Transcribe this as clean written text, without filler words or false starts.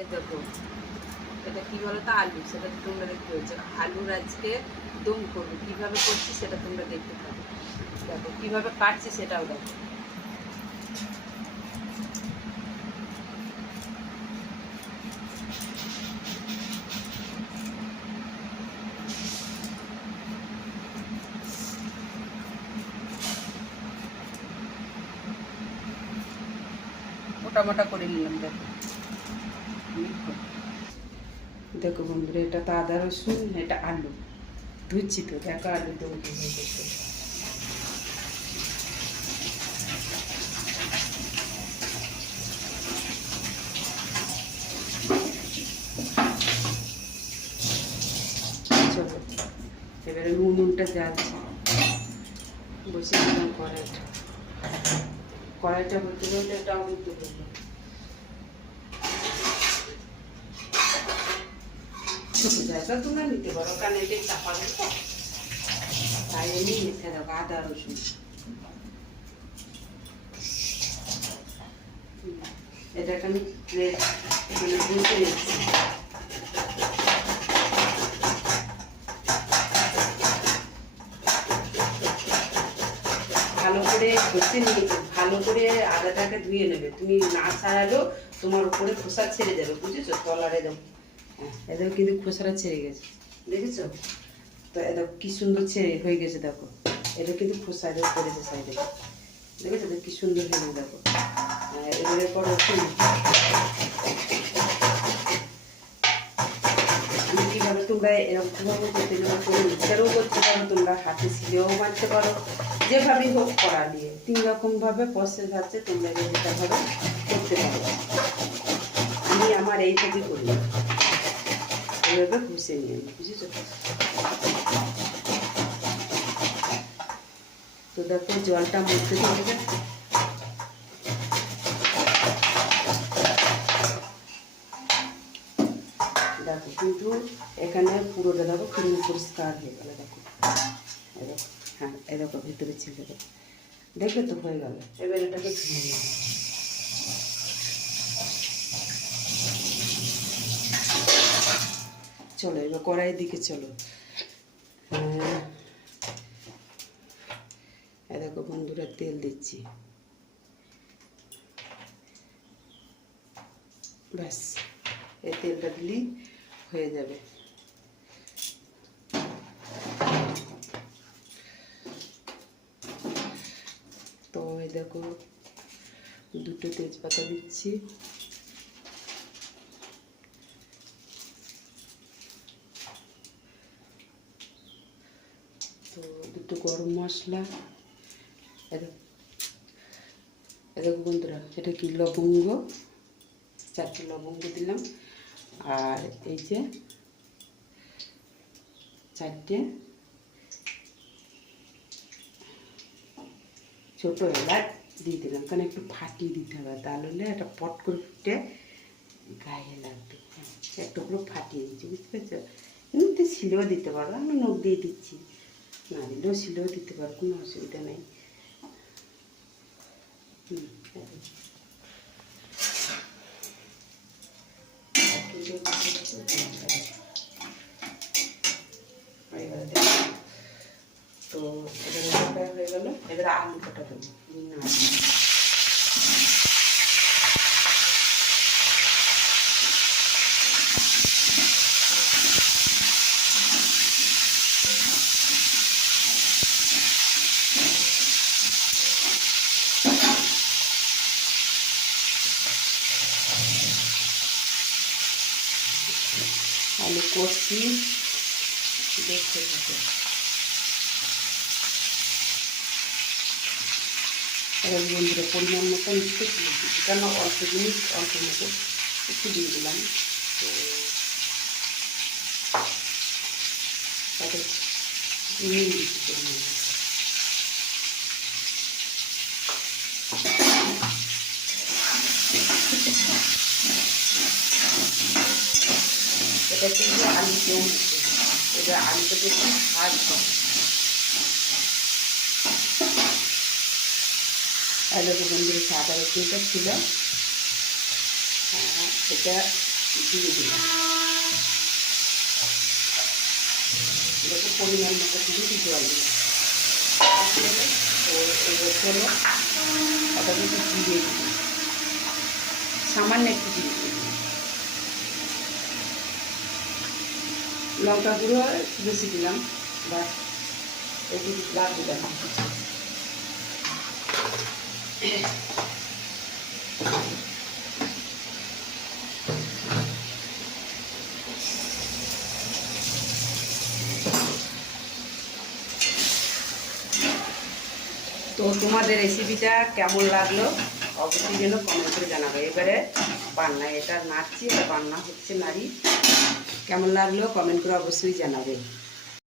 এই দেখো, এটা কি বলতো, আলু, সেটা তোমরা দেখতে পাচ্ছ। আলুর আজকে দম করবো, কিভাবে করছি সেটা তোমরা দেখতে পাবে। দেখো কিভাবে কাটছি সেটাও দেখো। মোটা মোটা করে নিলাম। দেখো দেখো বন্ধুরা, এটা তো আদা রসুন, এটা আলু ধুচ্ছি তো। দেখো আলু দম কিভাবে করতে। চলো এবারে নুনটা যাচ্ছে, বসে দিলাম কড়াইটা। কড়াইটা হতে হতে এটাও কিন্তু হলো। ছোটো জায়গা তোমরা নিতে পারো, কারণ এটাই চাপা তো, তাই এমনি মেখে দেখো আদা রসুন। এটাকে আমি মানে ভেজে নিচ্ছি। ভালো করে ঘষে নিয়ে, ভালো করে আদাটাকে ধুয়ে নেবে। তুমি না ছাড়ালেও তোমার উপরে খোসা ছেড়ে যাবে, বুঝেছো? তলার একদম, হ্যাঁ একদম কিন্তু খোসাটা ছেড়ে গেছে, দেখেছো তো? একদম কি সুন্দর ছেড়ে হয়ে গেছে দেখো। এটা কিন্তু খোসা একদম পড়েছে সাইডে, দেখেছো তো কি সুন্দর হয়ে দেখো। এবারে পর আমি কীভাবে, তোমরা এরকমভাবে করতে গেলে কোনো মিক্সারও করতে পারো, তোমরা হাতে শিলেও মারতে পারো, যেভাবেই হোক করা দিয়ে 3 রকমভাবে প্রসেস আছে, তোমরা যেটাভাবে করতে পারো। আমি আমার এইভাবে করি, এইভাবে ঘষে নিয়ে, বুঝেছো? তো দেখো জলটা মধ্যে দিয়ে দেখো, কিন্তু এখানে পুরোটা দেখো ক্লিন পরিষ্কার হয়ে গেল। দেখো দেখো, হ্যাঁ এ দেখো ভিতরে ছিল, দেখো দেখবে তো হয়ে গেল। এবার এটাকে ধুয়ে নিই। চলো এবার কড়াইয়ের দিকে চলো। দেখো বন্ধুরা, তেল দিচ্ছি, ব্যাস এই তেলটা দিলেই হয়ে যাবে। তো এই দেখো 2টো তেজপাতা দিচ্ছি, তো 2টো গরম মশলা। দেখো বন্ধুরা, এটা কি লবঙ্গ, 4টে লবঙ্গ দিলাম, আর এই যে 4টে ছোটো এলাচ দিয়ে দিলাম, কারণ একটু ফাটিয়ে দিতে হবে, তাহলে এটা পট করে ফুটে গায়ে লাগবে। একটুগুলো ফাটিয়ে দিচ্ছি, বুঝতে পেরেছো? তো শিলেও দিতে পারো, আমি নখ দিয়ে দিচ্ছি, না দিলেও শিলেও দিতে পারো, কোনো অসুবিধা নেই। তো এবার হয়ে গেল, এবার আলু কাটা দেবো। আলু কষি দেখতে থাকে। এবার বন্ধুরা পরিমাণ মতো একটু দিয়ে দিচ্ছি, কেন অল্প জিনিস অল্প মতো একটু দিয়ে দিলাম। তো তাতে নিয়ে দিচ্ছি পরিমাণ মতো। এটা কিন্তু আলু কম হচ্ছে, এবার আলুটাকে একটু ভাজবো। আলু বন্ধুরা আদা রসুনটা ছিল, এটা দিয়ে দিলাম। এটাকে পরিমাণ মতো কিছু জল দিলাম। তো এবার চলো ওটাকে একটু জিরে দিই, সামান্য একটু জিরে দিই, লঙ্কা গুঁড়ো একটু বেশি দিলাম, বা একটু লাল দিলাম। তো তোমাদের রেসিপিটা কেমন লাগলো অবশ্যই যেন কমেন্ট করে জানাবে। এবারে বান্না এটা নাড়ছি, এটা বান্না হচ্ছে নাড়ি, কেমন লাগলো কমেন্ট করে অবশ্যই জানাবে।